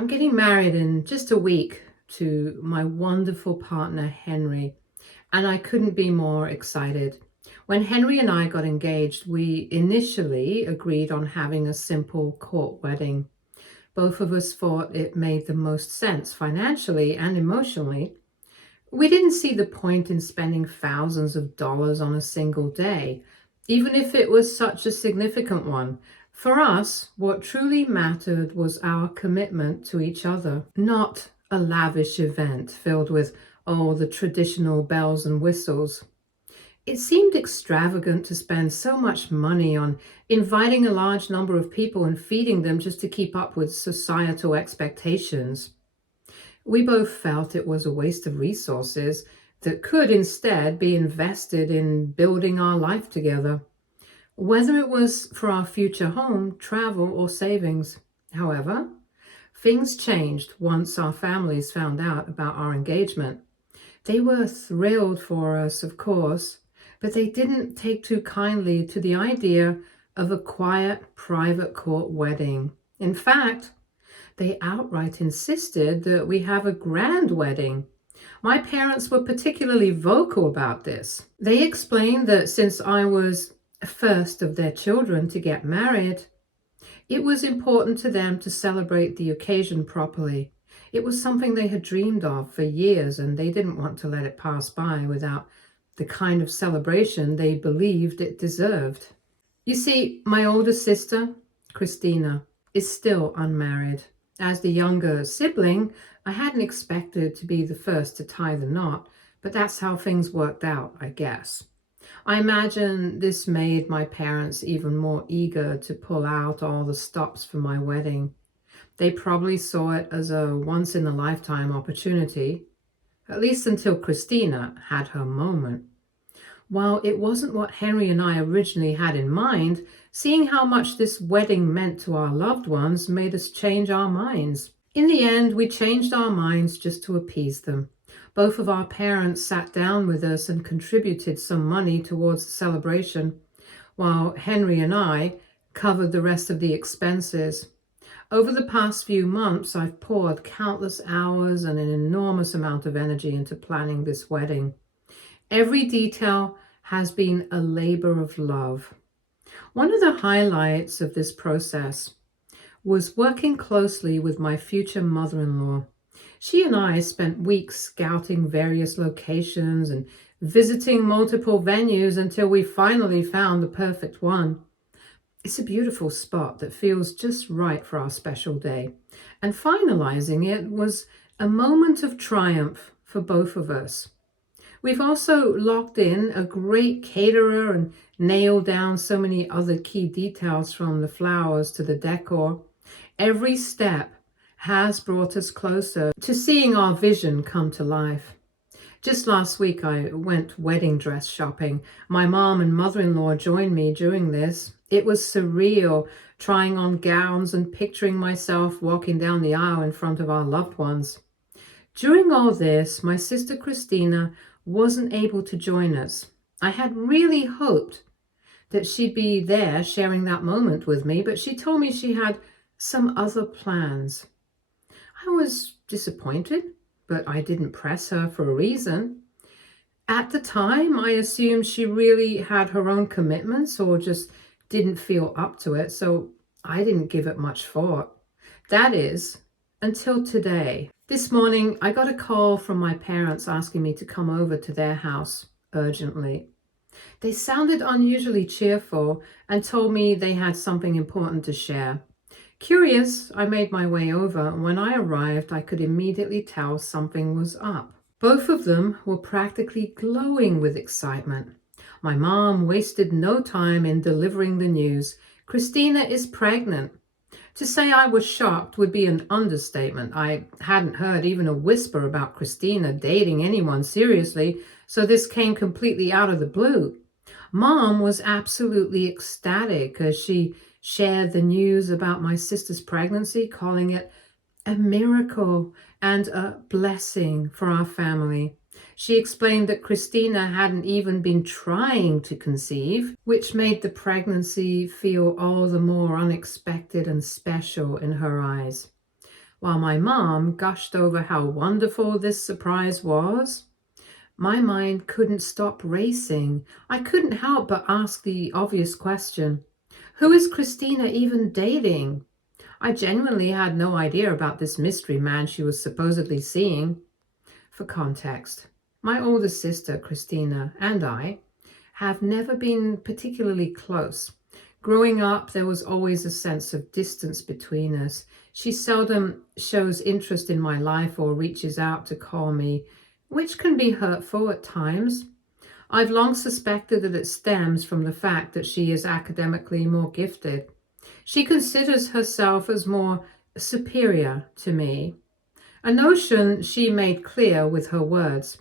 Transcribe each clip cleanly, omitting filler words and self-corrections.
I'm getting married in just a week to my wonderful partner, Henry, and I couldn't be more excited. When Henry and I got engaged, we initially agreed on having a simple court wedding. Both of us thought it made the most sense financially and emotionally. We didn't see the point in spending thousands of dollars on a single day, even if it was such a significant one. For us, what truly mattered was our commitment to each other, not a lavish event filled with, the traditional bells and whistles. It seemed extravagant to spend so much money on inviting a large number of people and feeding them just to keep up with societal expectations. We both felt it was a waste of resources that could instead be invested in building our life together, whether it was for our future home, travel, or savings. However, things changed once our families found out about our engagement. They were thrilled for us, of course, but they didn't take too kindly to the idea of a quiet, private court wedding. In fact, they outright insisted that we have a grand wedding. My parents were particularly vocal about this. They explained that since I was first of their children to get married, it was important to them to celebrate the occasion properly. It was something they had dreamed of for years, and they didn't want to let it pass by without the kind of celebration they believed it deserved. You see, my older sister, Christina, is still unmarried. As the younger sibling, I hadn't expected to be the first to tie the knot, but that's how things worked out, I guess. I imagine this made my parents even more eager to pull out all the stops for my wedding. They probably saw it as a once-in-a-lifetime opportunity, at least until Christina had her moment. While it wasn't what Henry and I originally had in mind, seeing how much this wedding meant to our loved ones made us change our minds. In the end, we changed our minds just to appease them. Both of our parents sat down with us and contributed some money towards the celebration, while Henry and I covered the rest of the expenses. Over the past few months, I've poured countless hours and an enormous amount of energy into planning this wedding. Every detail has been a labor of love. One of the highlights of this process was working closely with my future mother-in-law. She and I spent weeks scouting various locations and visiting multiple venues until we finally found the perfect one. It's a beautiful spot that feels just right for our special day. And finalizing it was a moment of triumph for both of us. We've also locked in a great caterer and nailed down so many other key details, from the flowers to the decor. Every step has brought us closer to seeing our vision come to life. Just last week, I went wedding dress shopping. My mom and mother-in-law joined me during this. It was surreal, trying on gowns and picturing myself walking down the aisle in front of our loved ones. During all this, my sister Christina wasn't able to join us. I had really hoped that she'd be there sharing that moment with me, but she told me she had some other plans. I was disappointed, but I didn't press her for a reason. At the time, I assumed she really had her own commitments or just didn't feel up to it, so I didn't give it much thought. That is, until today. This morning, I got a call from my parents asking me to come over to their house urgently. They sounded unusually cheerful and told me they had something important to share. Curious, I made my way over, and when I arrived, I could immediately tell something was up. Both of them were practically glowing with excitement. My mom wasted no time in delivering the news. Christina is pregnant. To say I was shocked would be an understatement. I hadn't heard even a whisper about Christina dating anyone seriously, so this came completely out of the blue. Mom was absolutely ecstatic as she shared the news about my sister's pregnancy, calling it a miracle and a blessing for our family. She explained that Christina hadn't even been trying to conceive, which made the pregnancy feel all the more unexpected and special in her eyes. while my mom gushed over how wonderful this surprise was. My mind couldn't stop racing. I couldn't help but ask the obvious question: who is Christina even dating? I genuinely had no idea about this mystery man she was supposedly seeing. For context, my older sister, Christina, and I have never been particularly close. Growing up, there was always a sense of distance between us. She seldom shows interest in my life or reaches out to call me, which can be hurtful at times. I've long suspected that it stems from the fact that she is academically more gifted. She considers herself as more superior to me, a notion she made clear with her words.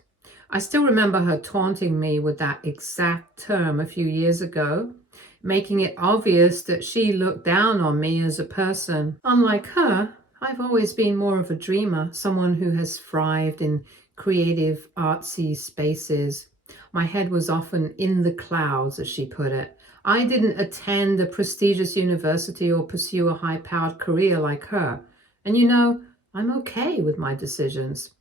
I still remember her taunting me with that exact term a few years ago, making it obvious that she looked down on me as a person. Unlike her, I've always been more of a dreamer, someone who has thrived in creative, artsy spaces. My head was often in the clouds, as she put it. I didn't attend a prestigious university or pursue a high-powered career like her. And I'm okay with my decisions.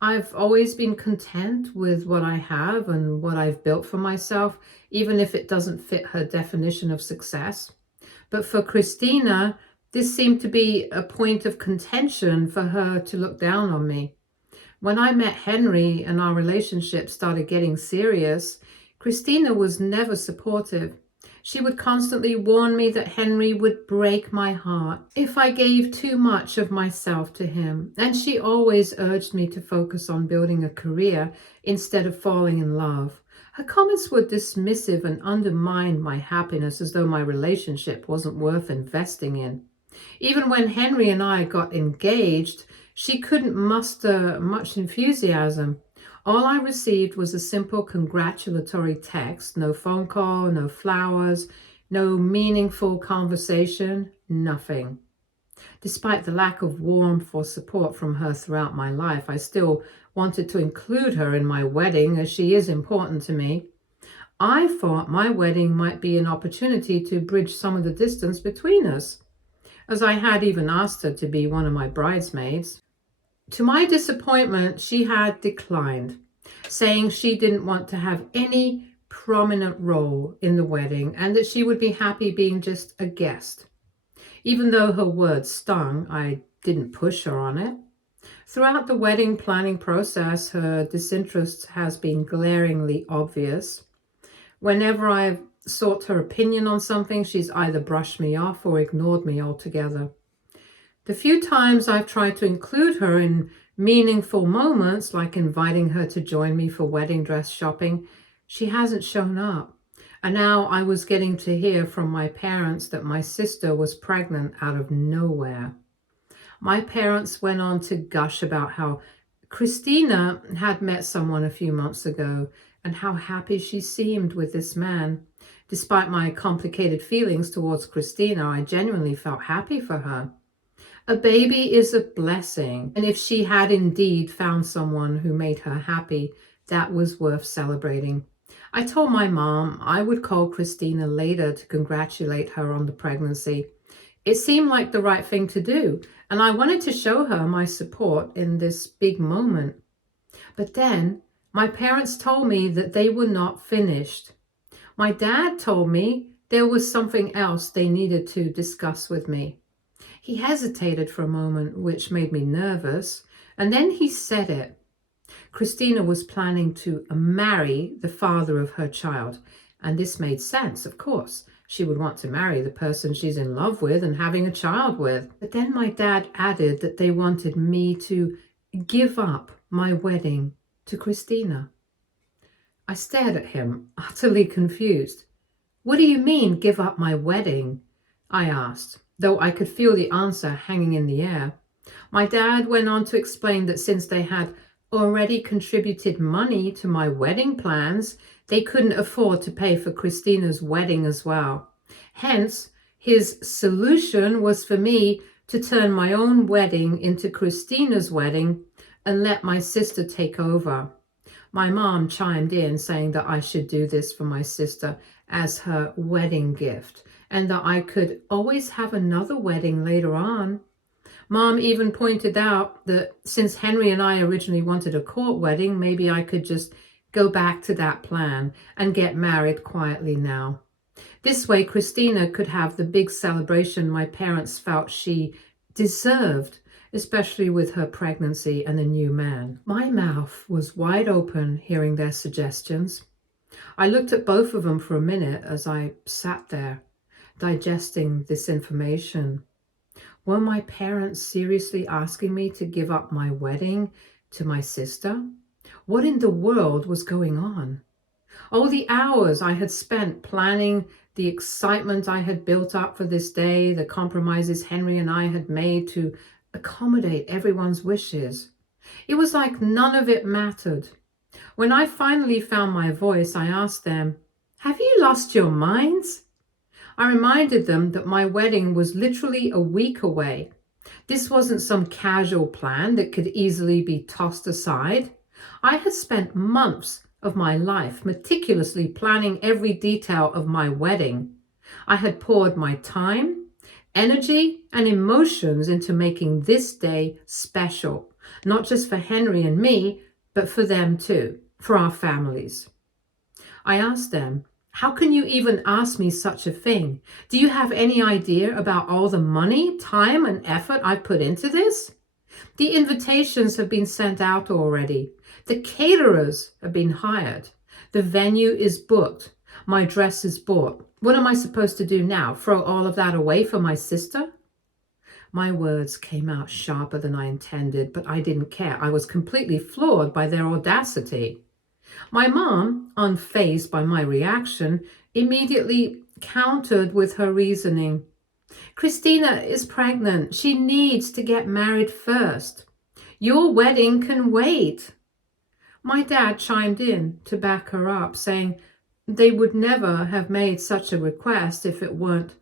I've always been content with what I have and what I've built for myself, even if it doesn't fit her definition of success. But for Christina, this seemed to be a point of contention for her to look down on me. When I met Henry and our relationship started getting serious, Christina was never supportive. She would constantly warn me that Henry would break my heart if I gave too much of myself to him, and she always urged me to focus on building a career instead of falling in love. Her comments were dismissive and undermined my happiness, as though my relationship wasn't worth investing in. Even when Henry and I got engaged, she couldn't muster much enthusiasm. All I received was a simple congratulatory text, no phone call, no flowers, no meaningful conversation, nothing. Despite the lack of warmth or support from her throughout my life, I still wanted to include her in my wedding, as she is important to me. I thought my wedding might be an opportunity to bridge some of the distance between us, as I had even asked her to be one of my bridesmaids. To my disappointment, she had declined, saying she didn't want to have any prominent role in the wedding and that she would be happy being just a guest. Even though her words stung, I didn't push her on it. Throughout the wedding planning process, her disinterest has been glaringly obvious. Whenever I've sought her opinion on something, she's either brushed me off or ignored me altogether. The few times I've tried to include her in meaningful moments, like inviting her to join me for wedding dress shopping, she hasn't shown up. And now I was getting to hear from my parents that my sister was pregnant out of nowhere. My parents went on to gush about how Christina had met someone a few months ago and how happy she seemed with this man. Despite my complicated feelings towards Christina, I genuinely felt happy for her. A baby is a blessing, and if she had indeed found someone who made her happy, that was worth celebrating. I told my mom I would call Christina later to congratulate her on the pregnancy. It seemed like the right thing to do, and I wanted to show her my support in this big moment. But then my parents told me that they were not finished. My dad told me there was something else they needed to discuss with me. He hesitated for a moment, which made me nervous, and then he said it. Christina was planning to marry the father of her child, and this made sense, of course. She would want to marry the person she's in love with and having a child with. But then my dad added that they wanted me to give up my wedding to Christina. I stared at him, utterly confused. "What do you mean, give up my wedding?" I asked, though I could feel the answer hanging in the air. My dad went on to explain that since they had already contributed money to my wedding plans, they couldn't afford to pay for Christina's wedding as well. Hence, his solution was for me to turn my own wedding into Christina's wedding and let my sister take over. My mom chimed in, saying that I should do this for my sister as her wedding gift, and that I could always have another wedding later on. Mom even pointed out that since Henry and I originally wanted a court wedding, maybe I could just go back to that plan and get married quietly now. This way, Christina could have the big celebration my parents felt she deserved, especially with her pregnancy and a new man. My mouth was wide open hearing their suggestions. I looked at both of them for a minute as I sat there, digesting this information. Were my parents seriously asking me to give up my wedding to my sister? What in the world was going on? Oh, the hours I had spent planning, the excitement I had built up for this day, the compromises Henry and I had made to accommodate everyone's wishes. It was like none of it mattered. When I finally found my voice, I asked them, "Have you lost your minds?" I reminded them that my wedding was literally a week away. This wasn't some casual plan that could easily be tossed aside. I had spent months of my life meticulously planning every detail of my wedding. I had poured my time, energy, and emotions into making this day special, not just for Henry and me, but for them too, for our families. I asked them, "How can you even ask me such a thing? Do you have any idea about all the money, time, and effort I've put into this? The invitations have been sent out already. The caterers have been hired. The venue is booked. My dress is bought. What am I supposed to do now? Throw all of that away for my sister?" My words came out sharper than I intended, but I didn't care. I was completely floored by their audacity. My mom, unfazed by my reaction, immediately countered with her reasoning. "Christina is pregnant. She needs to get married first. Your wedding can wait." My dad chimed in to back her up, saying they would never have made such a request if it weren't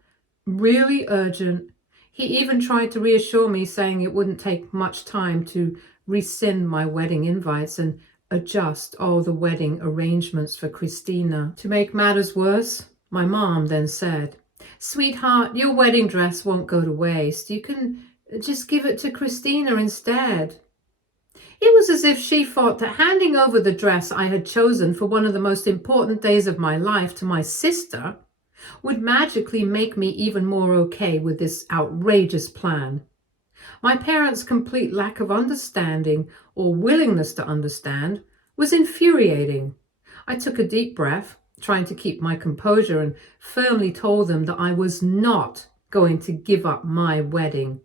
really urgent. He even tried to reassure me, saying it wouldn't take much time to rescind my wedding invites and adjust all the wedding arrangements for Christina. To make matters worse, my mom then said, "Sweetheart, your wedding dress won't go to waste. You can just give it to Christina instead." It was as if she thought that handing over the dress I had chosen for one of the most important days of my life to my sister would magically make me even more okay with this outrageous plan. My parents' complete lack of understanding or willingness to understand was infuriating. I took a deep breath, trying to keep my composure, and firmly told them that I was not going to give up my wedding.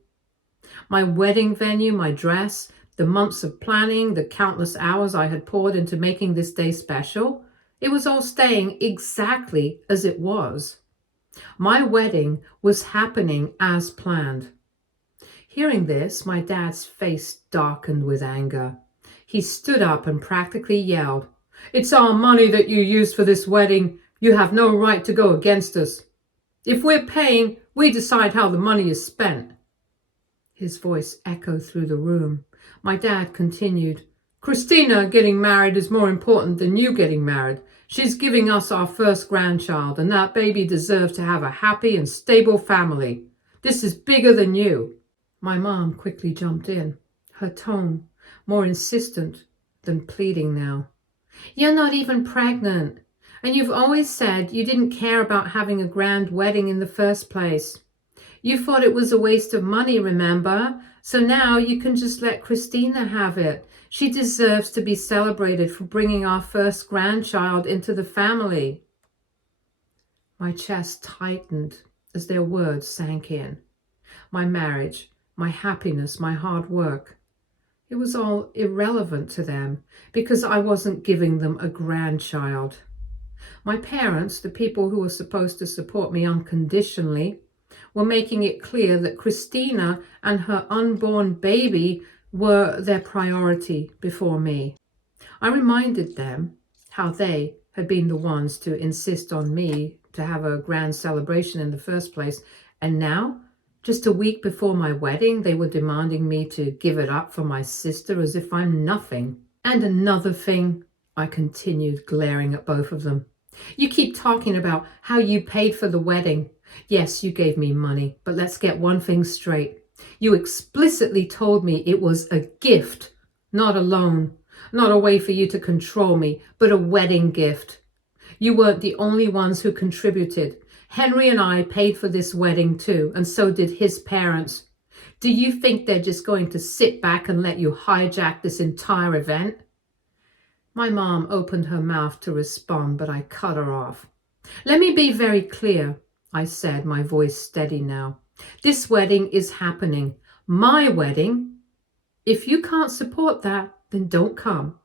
My wedding venue, my dress, the months of planning, the countless hours I had poured into making this day special, it was all staying exactly as it was. My wedding was happening as planned. Hearing this, my dad's face darkened with anger. He stood up and practically yelled, "It's our money that you used for this wedding. You have no right to go against us. If we're paying, we decide how the money is spent." His voice echoed through the room. My dad continued, "Christina getting married is more important than you getting married. She's giving us our first grandchild, and that baby deserves to have a happy and stable family. This is bigger than you." My mom quickly jumped in, her tone more insistent than pleading now. "You're not even pregnant, and you've always said you didn't care about having a grand wedding in the first place. You thought it was a waste of money, remember? So now you can just let Christina have it. She deserves to be celebrated for bringing our first grandchild into the family." My chest tightened as their words sank in. My marriage, my happiness, my hard work, it was all irrelevant to them because I wasn't giving them a grandchild. My parents, the people who were supposed to support me unconditionally, were making it clear that Christina and her unborn baby were their priority before me. I reminded them how they had been the ones to insist on me to have a grand celebration in the first place, and now, just a week before my wedding, they were demanding me to give it up for my sister as if I'm nothing. "And another thing," I continued, glaring at both of them. "You keep talking about how you paid for the wedding. Yes, you gave me money, but let's get one thing straight. You explicitly told me it was a gift, not a loan, not a way for you to control me, but a wedding gift. You weren't the only ones who contributed. Henry and I paid for this wedding too, and so did his parents. Do you think they're just going to sit back and let you hijack this entire event? My mom opened her mouth to respond, but I cut her off. Let me be very clear, I said, my voice steady now. This wedding is happening. My wedding. If you can't support that, then don't come.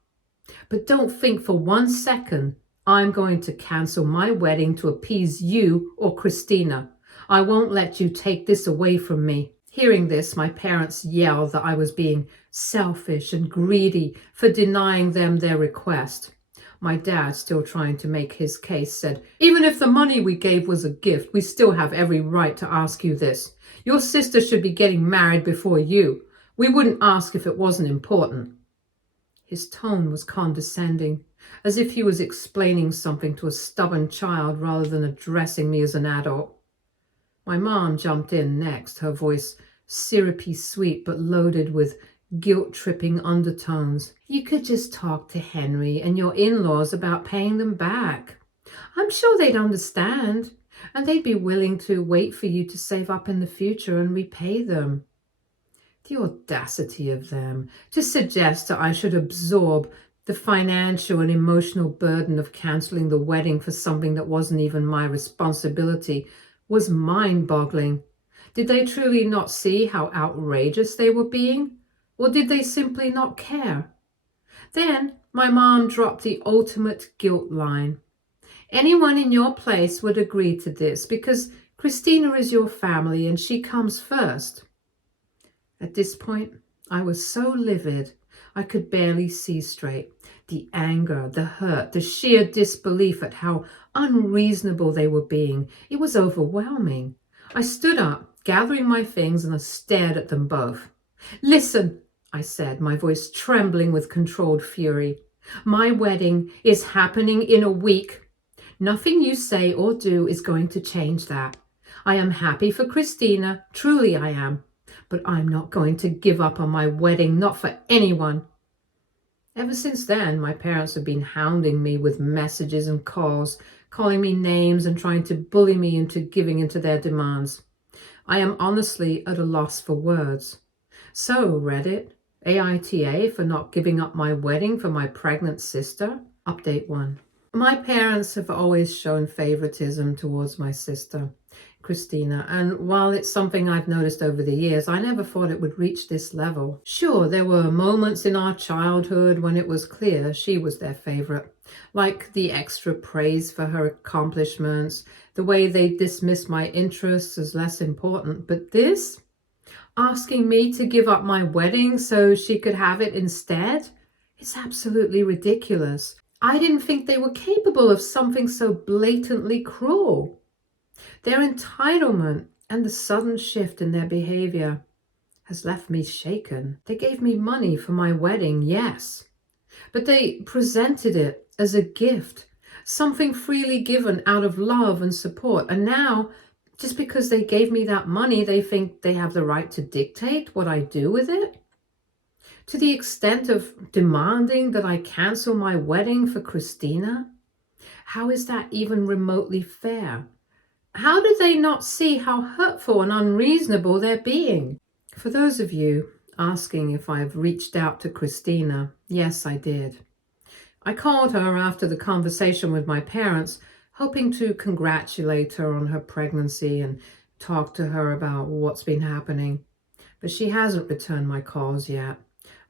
But don't think for 1 second I'm going to cancel my wedding to appease you or Christina. I won't let you take this away from me. Hearing this, my parents yelled that I was being selfish and greedy for denying them their request. My dad, still trying to make his case, said, even if the money we gave was a gift, we still have every right to ask you this. Your sister should be getting married before you. We wouldn't ask if it wasn't important. His tone was condescending, as if he was explaining something to a stubborn child rather than addressing me as an adult. My mom jumped in next, her voice syrupy sweet but loaded with guilt-tripping undertones. You could just talk to Henry and your in-laws about paying them back. I'm sure they'd understand, and they'd be willing to wait for you to save up in the future and repay them. The audacity of them to suggest that I should absorb the financial and emotional burden of canceling the wedding for something that wasn't even my responsibility was mind-boggling. Did they truly not see how outrageous they were being? Or did they simply not care? Then my mom dropped the ultimate guilt line. Anyone in your place would agree to this because Christina is your family and she comes first. At this point, I was so livid I could barely see straight. The anger, the hurt, the sheer disbelief at how unreasonable they were being, it was overwhelming. I stood up, gathering my things, and I stared at them both. Listen, I said, my voice trembling with controlled fury. My wedding is happening in a week. Nothing you say or do is going to change that. I am happy for Christina, truly I am. But I'm not going to give up on my wedding, not for anyone. Ever since then, my parents have been hounding me with messages and calls, calling me names and trying to bully me into giving into their demands. I am honestly at a loss for words. So, Reddit, AITA for not giving up my wedding for my pregnant sister? Update 1. My parents have always shown favoritism towards my sister, Christina, and while it's something I've noticed over the years, I never thought it would reach this level. Sure, there were moments in our childhood when it was clear she was their favorite, like the extra praise for her accomplishments, the way they dismissed my interests as less important, but this, asking me to give up my wedding so she could have it instead, it's absolutely ridiculous. I didn't think they were capable of something so blatantly cruel. Their entitlement and the sudden shift in their behavior has left me shaken. They gave me money for my wedding, yes, but they presented it as a gift, something freely given out of love and support. And now, just because they gave me that money, they think they have the right to dictate what I do with it? To the extent of demanding that I cancel my wedding for Christina? How is that even remotely fair? How do they not see how hurtful and unreasonable they're being? For those of you asking if I've reached out to Christina, yes, I did. I called her after the conversation with my parents, hoping to congratulate her on her pregnancy and talk to her about what's been happening. But she hasn't returned my calls yet.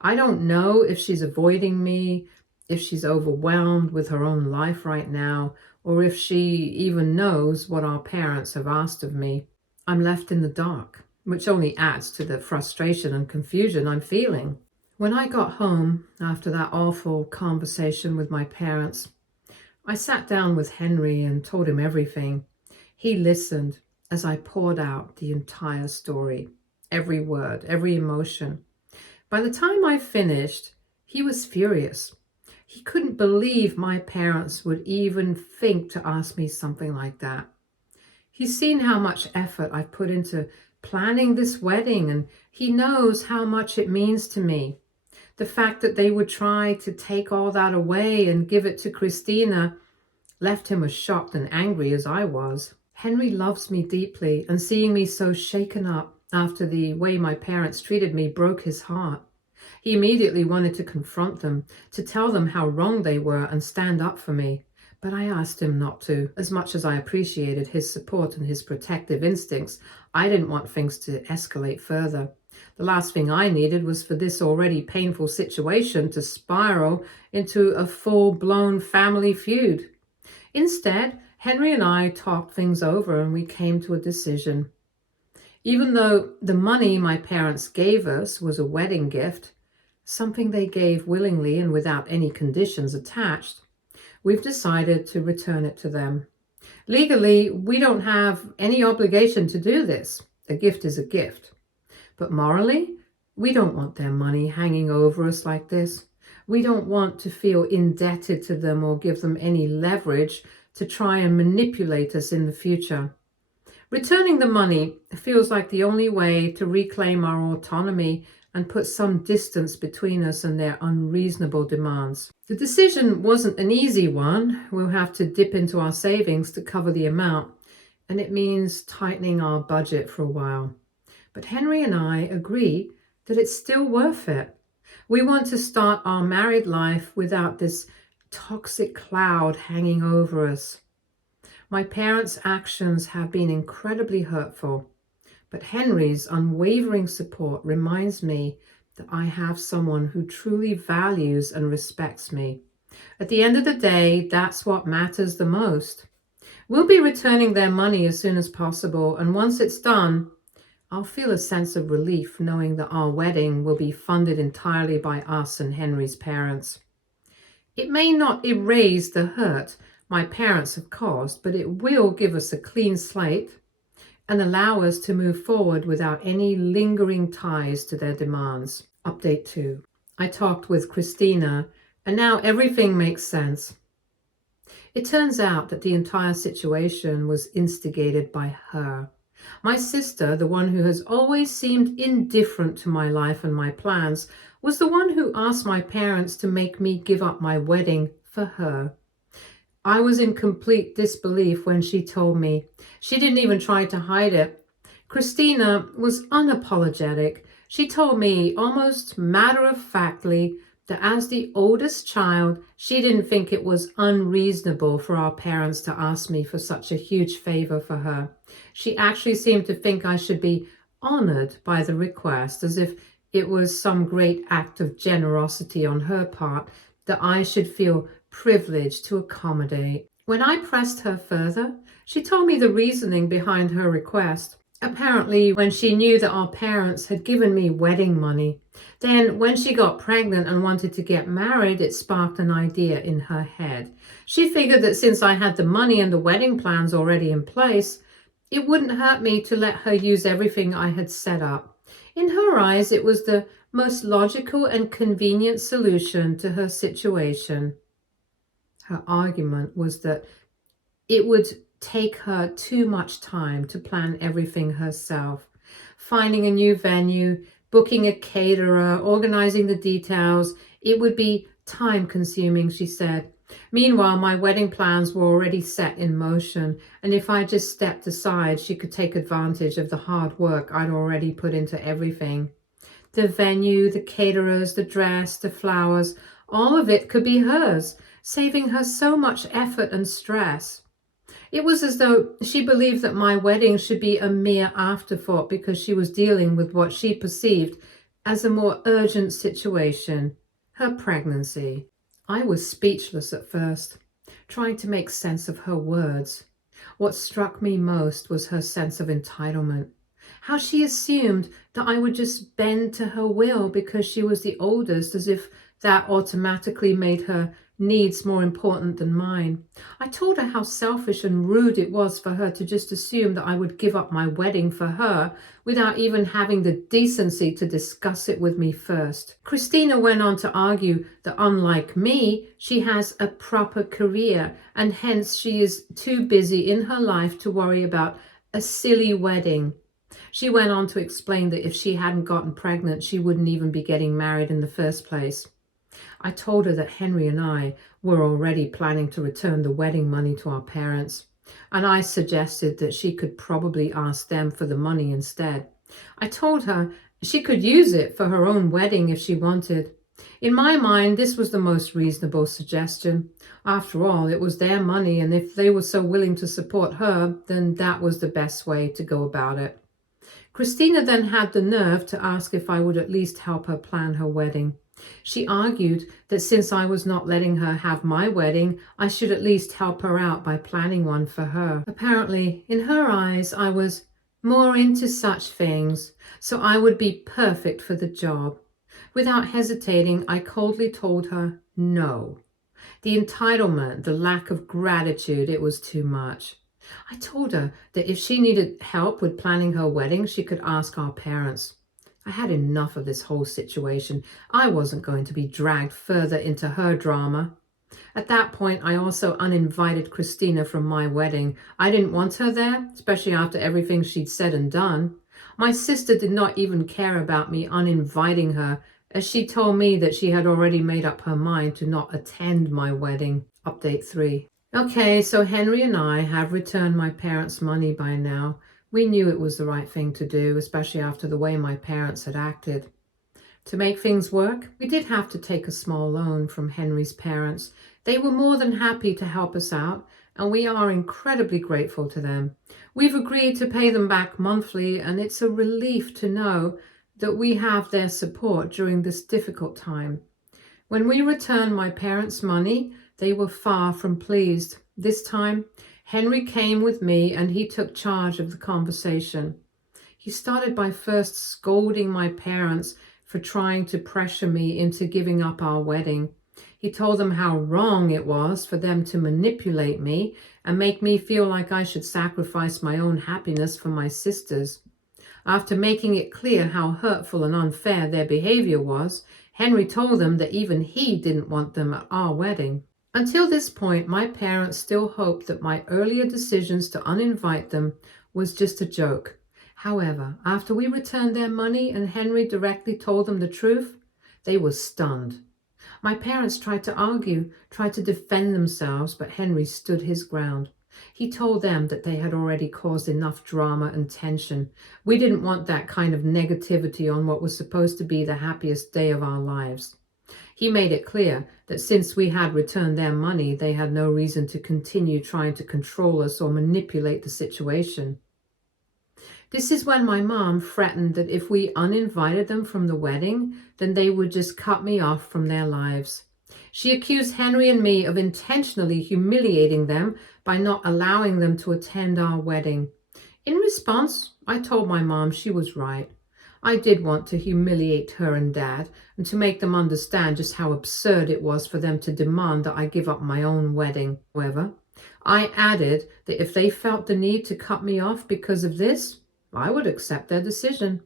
I don't know if she's avoiding me, if she's overwhelmed with her own life right now, or if she even knows what our parents have asked of me. I'm left in the dark, which only adds to the frustration and confusion I'm feeling. When I got home after that awful conversation with my parents, I sat down with Henry and told him everything. He listened as I poured out the entire story, every word, every emotion. By the time I finished, he was furious. He couldn't believe my parents would even think to ask me something like that. He's seen how much effort I've put into planning this wedding, and he knows how much it means to me. The fact that they would try to take all that away and give it to Christina left him as shocked and angry as I was. Henry loves me deeply, and seeing me so shaken up after the way my parents treated me broke his heart. He immediately wanted to confront them, to tell them how wrong they were and stand up for me. But I asked him not to. As much as I appreciated his support and his protective instincts, I didn't want things to escalate further. The last thing I needed was for this already painful situation to spiral into a full-blown family feud. Instead, Henry and I talked things over and we came to a decision. Even though the money my parents gave us was a wedding gift, something they gave willingly and without any conditions attached, we've decided to return it to them. Legally, we don't have any obligation to do this. A gift is a gift. But morally, we don't want their money hanging over us like this. We don't want to feel indebted to them or give them any leverage to try and manipulate us in the future. Returning the money feels like the only way to reclaim our autonomy and put some distance between us and their unreasonable demands. The decision wasn't an easy one. We'll have to dip into our savings to cover the amount, and it means tightening our budget for a while. But Henry and I agree that it's still worth it. We want to start our married life without this toxic cloud hanging over us. My parents' actions have been incredibly hurtful, but Henry's unwavering support reminds me that I have someone who truly values and respects me. At the end of the day, that's what matters the most. We'll be returning their money as soon as possible, and once it's done, I'll feel a sense of relief knowing that our wedding will be funded entirely by us and Henry's parents. It may not erase the hurt my parents have caused, but it will give us a clean slate and allow us to move forward without any lingering ties to their demands. Update 2. I talked with Christina, and now everything makes sense. It turns out that the entire situation was instigated by her. My sister, the one who has always seemed indifferent to my life and my plans, was the one who asked my parents to make me give up my wedding for her. I was in complete disbelief when she told me. She didn't even try to hide it. Christina was unapologetic. She told me almost matter-of-factly that as the oldest child, she didn't think it was unreasonable for our parents to ask me for such a huge favor for her. She actually seemed to think I should be honored by the request, as if it was some great act of generosity on her part that I should feel privileged to accommodate. When I pressed her further, she told me the reasoning behind her request. Apparently, when she knew that our parents had given me wedding money, then when she got pregnant and wanted to get married, it sparked an idea in her head. She figured that since I had the money and the wedding plans already in place, it wouldn't hurt me to let her use everything I had set up. In her eyes, it was the most logical and convenient solution to her situation. Her argument was that it would take her too much time to plan everything herself. Finding a new venue, booking a caterer, organizing the details, it would be time consuming, she said. Meanwhile, my wedding plans were already set in motion, and if I just stepped aside, she could take advantage of the hard work I'd already put into everything. The venue, the caterers, the dress, the flowers, all of it could be hers, saving her so much effort and stress. It was as though she believed that my wedding should be a mere afterthought because she was dealing with what she perceived as a more urgent situation, her pregnancy. I was speechless at first, trying to make sense of her words. What struck me most was her sense of entitlement, how she assumed that I would just bend to her will because she was the oldest, as if that automatically made her needs more important than mine. I told her how selfish and rude it was for her to just assume that I would give up my wedding for her without even having the decency to discuss it with me first. Christina went on to argue that unlike me, she has a proper career and hence she is too busy in her life to worry about a silly wedding. She went on to explain that if she hadn't gotten pregnant, she wouldn't even be getting married in the first place. I told her that Henry and I were already planning to return the wedding money to our parents, and I suggested that she could probably ask them for the money instead. I told her she could use it for her own wedding if she wanted. In my mind, this was the most reasonable suggestion. After all, it was their money, and if they were so willing to support her, then that was the best way to go about it. Christina then had the nerve to ask if I would at least help her plan her wedding. She argued that since I was not letting her have my wedding, I should at least help her out by planning one for her. Apparently, in her eyes, I was more into such things, so I would be perfect for the job. Without hesitating, I coldly told her no. The entitlement, the lack of gratitude, it was too much. I told her that if she needed help with planning her wedding, she could ask our parents. I had enough of this whole situation. I wasn't going to be dragged further into her drama. At that point, I also uninvited Christina from my wedding. I didn't want her there, especially after everything she'd said and done. My sister did not even care about me uninviting her, as she told me that she had already made up her mind to not attend my wedding. Update 3. Okay, so Henry and I have returned my parents' money by now. We knew it was the right thing to do, especially after the way my parents had acted. To make things work, we did have to take a small loan from Henry's parents. They were more than happy to help us out, and we are incredibly grateful to them. We've agreed to pay them back monthly, and it's a relief to know that we have their support during this difficult time. When we returned my parents' money, they were far from pleased. This time, Henry came with me and he took charge of the conversation. He started by first scolding my parents for trying to pressure me into giving up our wedding. He told them how wrong it was for them to manipulate me and make me feel like I should sacrifice my own happiness for my sister's. After making it clear how hurtful and unfair their behavior was, Henry told them that even he didn't want them at our wedding. Until this point, my parents still hoped that my earlier decisions to uninvite them was just a joke. However, after we returned their money and Henry directly told them the truth, they were stunned. My parents tried to argue, tried to defend themselves, but Henry stood his ground. He told them that they had already caused enough drama and tension. We didn't want that kind of negativity on what was supposed to be the happiest day of our lives. He made it clear that since we had returned their money, they had no reason to continue trying to control us or manipulate the situation. This is when my mom threatened that if we uninvited them from the wedding, then they would just cut me off from their lives. She accused Henry and me of intentionally humiliating them by not allowing them to attend our wedding. In response, I told my mom she was right. I did want to humiliate her and Dad and to make them understand just how absurd it was for them to demand that I give up my own wedding. However, I added that if they felt the need to cut me off because of this, I would accept their decision.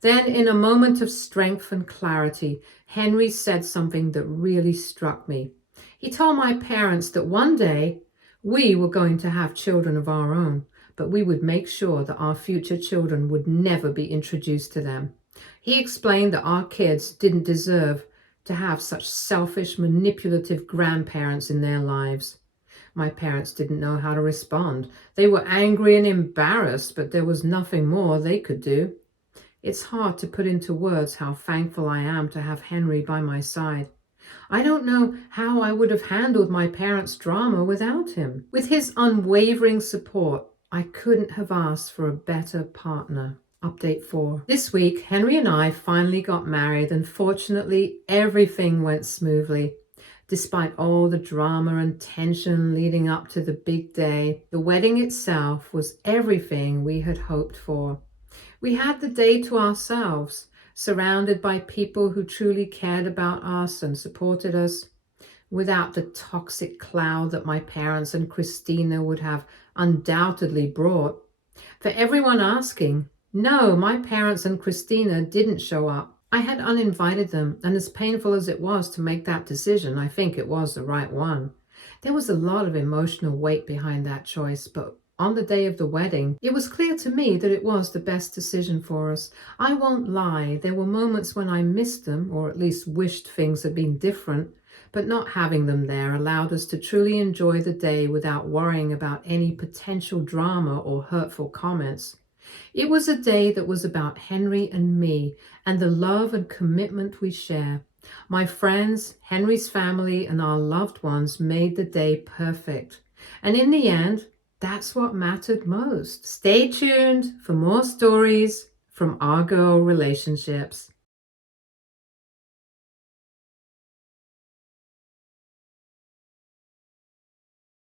Then, in a moment of strength and clarity, Henry said something that really struck me. He told my parents that one day we were going to have children of our own, but we would make sure that our future children would never be introduced to them. He explained that our kids didn't deserve to have such selfish, manipulative grandparents in their lives. My parents didn't know how to respond. They were angry and embarrassed, but there was nothing more they could do. It's hard to put into words how thankful I am to have Henry by my side. I don't know how I would have handled my parents' drama without him. With his unwavering support, I couldn't have asked for a better partner. Update 4. This week, Henry and I finally got married, and fortunately, everything went smoothly. Despite all the drama and tension leading up to the big day, the wedding itself was everything we had hoped for. We had the day to ourselves, surrounded by people who truly cared about us and supported us, without the toxic cloud that my parents and Christina would have undoubtedly brought. For everyone asking, no, my parents and Christina didn't show up. I had uninvited them, and as painful as it was to make that decision, I think it was the right one. There was a lot of emotional weight behind that choice, but on the day of the wedding, it was clear to me that it was the best decision for us. I won't lie, there were moments when I missed them, or at least wished things had been different, but not having them there allowed us to truly enjoy the day without worrying about any potential drama or hurtful comments. It was a day that was about Henry and me and the love and commitment we share. My friends, Henry's family, and our loved ones made the day perfect. And in the end, that's what mattered most. Stay tuned for more stories from our girl relationships.